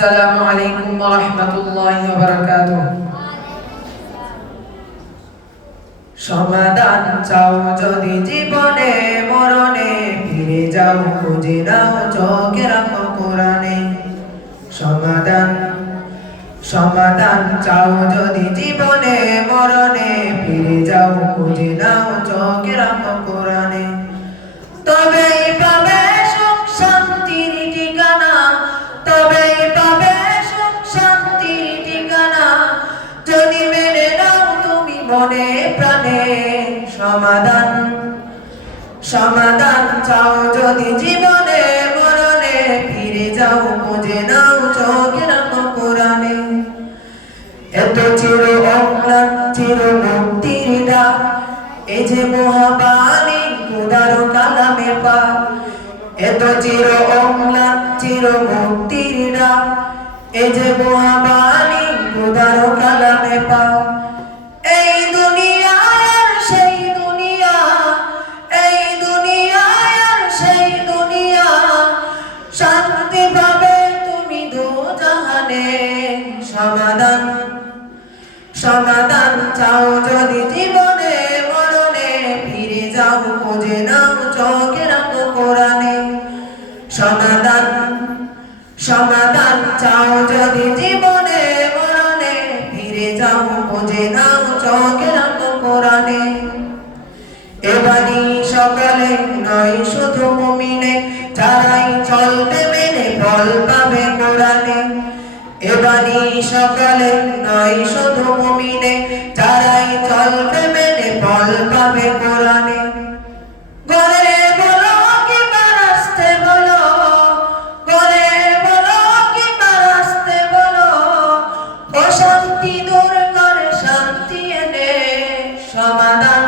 আলাইকুম ওয়া রাহমাতুল্লাহি ওয়া বারাকাতুহু। সমাধান চাও যদি জীবনে, মরণে, ফিরে যাও, খুঁজে নাও চোখে রাখো কোরআনে। সমাধান সমাধান চাও যদি জীবনে, মরণে, ফিরে যাও, খুঁজে নাও চোখে রাখো কোরআনে। মনে প্রাণে সমাধান। সমাধান চাও যদি জীবনে, মরণে ফিরে যাও বুঝে নাও চোখে রাখো কোরআনে এত চির অম্লান চির মুক্তির ডাক এ যে মহাবাণী খুদার কালামে পা এত চির অম্লান চির মুক্তির ডাক এ যে মহাবাণী খুদার কালামে পা জাহানে সমাধান। সমাধান চাও যদি জীবনে, মরণে ফিরে যাও, খুঁজে নাও চোখে রাখো কোরআনে সমাধান সমাধান চাও যদি জীবনে, মরণে ফিরে যাও, খুঁজে নাও চোখে রাখো কোরআনে এবারই সকালে নয় শুধু মুমিনে, যারাই চলতে মেনে কোরআনে এবারই সকালে নয় শুধু যারাই চলবে মেনে ফল পাবে কোরআনে। বলো বলো অশান্তি করে শান্তি সমাধান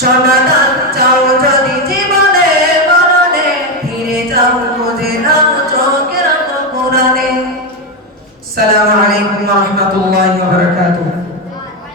সমাধান চাও যদি জীবনে মরণে ফিরে যাও খুঁজে নাও চোখে রাখো কোরআনে সালামু আলাইকুম ওয়া রাহমাতুল্লাহি ওয়া বারাকাতুহু।